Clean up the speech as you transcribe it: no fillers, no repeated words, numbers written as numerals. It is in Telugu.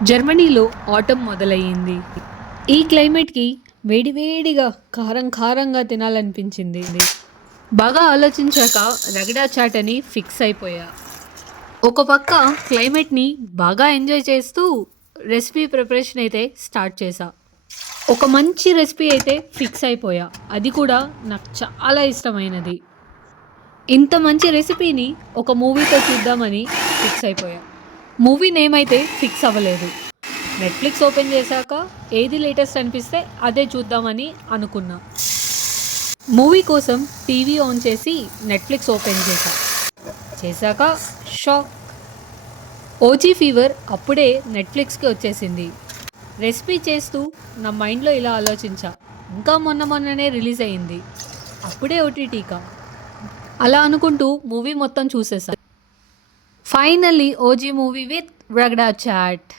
జర్మనీలో ఆటమ్ మొదలయ్యింది. ఈ క్లైమేట్‌కి వేడివేడిగా, కారం కారంగా తినాలనిపించింది. బాగా ఆలోచించాక రగడా చాట్ అని ఫిక్స్ అయిపోయా. ఒక పక్క క్లైమేట్‌ని బాగా ఎంజాయ్ చేస్తూ రెసిపీ ప్రిపరేషన్ అయితే స్టార్ట్ చేశా. ఒక మంచి రెసిపీ అయితే ఫిక్స్ అయిపోయా. అది కూడా నాకు చాలా ఇష్టమైనది. ఇంత మంచి రెసిపీని ఒక మూవీతో చూద్దామని ఫిక్స్ అయిపోయా. మూవీ నేమ్ అయితే ఫిక్స్ అవ్వలేదు. నెట్‌ఫ్లిక్స్ ఓపెన్ చేశాక ఏది లేటెస్ట్ అనిపిస్తే అదే చూద్దామని అనుకున్నా. మూవీ కోసం టీవీ ఆన్ చేసి నెట్‌ఫ్లిక్స్ ఓపెన్ చేశాక షాక్! 'ఓజీ ఫీవర్' అప్పుడే నెట్‌ఫ్లిక్స్‌కి వచ్చేసింది. రెసిపీ చేస్తూ నా మైండ్‌లో ఇలా ఆలోచించా. ఇంకా మొన్ననే రిలీజ్ అయింది. అప్పుడే ఓటీటీకా? అలా అనుకుంటూ మూవీ మొత్తం చూసేసా. Finally 'OG' movie with ragda chat.